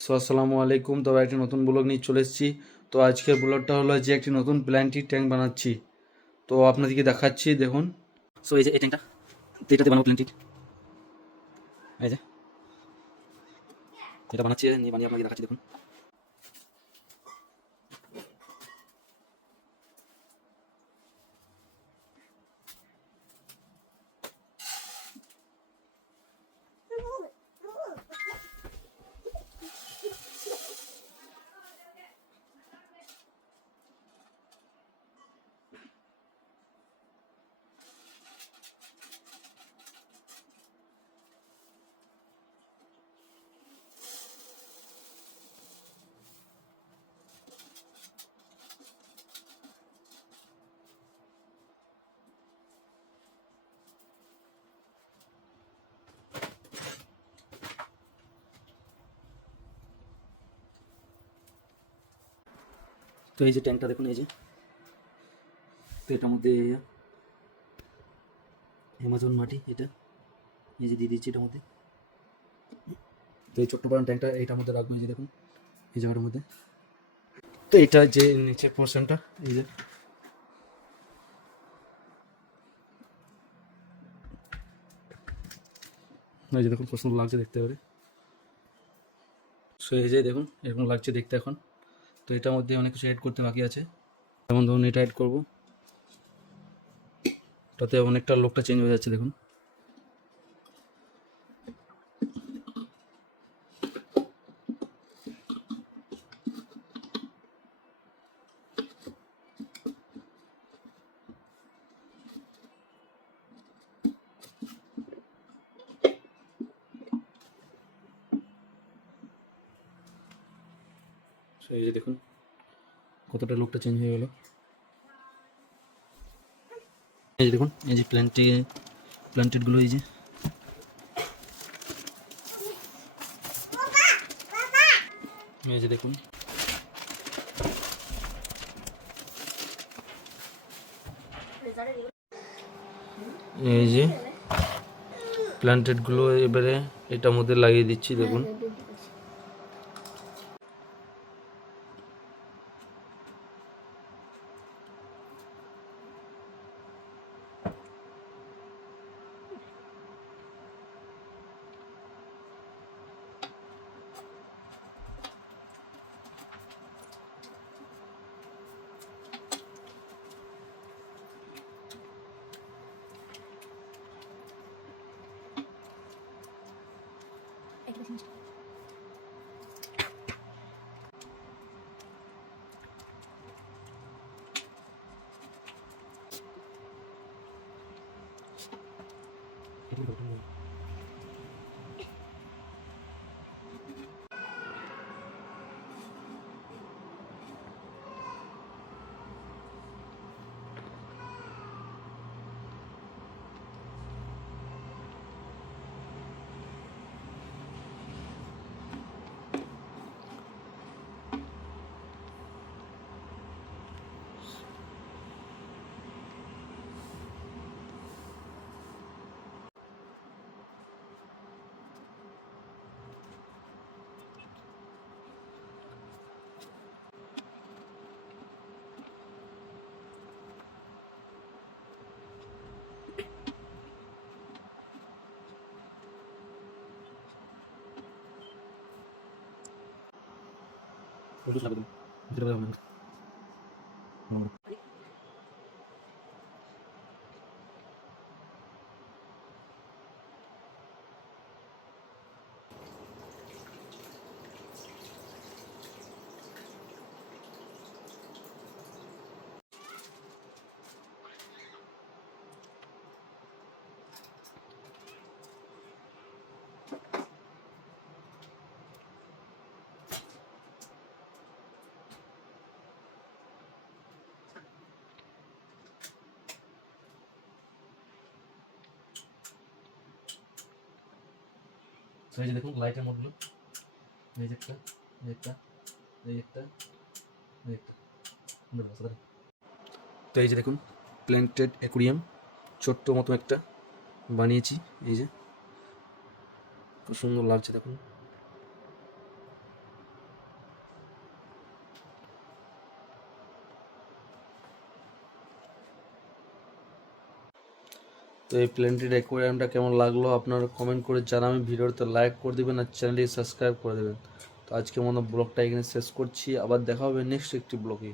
আসসালামু আলাইকুম। তবে একটি নতুন ব্লগ নিয়ে চলে এসেছি। তো আজকের ব্লগটা হলো যে একটি নতুন প্ল্যান্টিক ট্যাঙ্ক বানাচ্ছি। তো আপনাদেরকে দেখাচ্ছি, দেখুন। সো এই যে এই ট্যাঙ্কটা, তো এটাতে বানাবো প্ল্যান্টিক। এই যে এটা বানাচ্ছি, নিয়ে বানিয়ে আপনাকে দেখাচ্ছি, দেখুন। তো এই যে ট্যাঙ্কটা দেখুন, এই যে, তো এটার মধ্যে অ্যামাজন মাটি, এটা এই যে দিয়ে দিচ্ছি এটার মধ্যে। তো এই ছোট্ট বড় ট্যাঙ্কটা এইটার মধ্যে রাখবো, এই যে দেখুন, এই জায়গাটার মধ্যে। তো এটা যে নিচের পোর্শনটা, এই যে, এই যে দেখুন, কত সুন্দর লাগছে দেখতে পারে। সো এই যে দেখুন, এরকম লাগছে দেখতে এখন। তো এটার মধ্যে অনেক কিছু অ্যাড করতে বাকি আছে, যেমন ধরুন এটা অ্যাড করবো। তাতে অনেকটা লোকটা চেঞ্জ হয়ে যাচ্ছে, দেখুন। সো এই যে দেখুন, কতটা লোকটা চেঞ্জ হয়ে গেল। এই যে দেখুন, এই যে প্ল্যান্টেডগুলো, এই যে, এই যে দেখুন, এই যে প্ল্যান্টেডগুলো এবারে এটার মধ্যে লাগিয়ে দিচ্ছি, দেখুন। Terus apa tuh? Bisa berapa? তো এই যে দেখুন, লাইটের মোডগুলো, এই যে একটা, এই একটা, এই একটা, এই একটা। তো এই যে দেখুন, প্ল্যান্টেড অ্যাকুরিয়াম ছোট্ট মতো একটা বানিয়েছি, এই যে, খুব সুন্দর লাগছে দেখুন। তো এই প্ল্যান্টের অ্যাকোয়ারিয়ামটা কেমন লাগলো আপনারা কমেন্ট করে জানাবেন, ভিডিওতে লাইক করে দেবেন আর চ্যানেলটি সাবস্ক্রাইব করে দেবেন। তো আজকের মতো ব্লগটা এখানে শেষ করছি, আবার দেখা হবে নেক্সট একটি ব্লগে।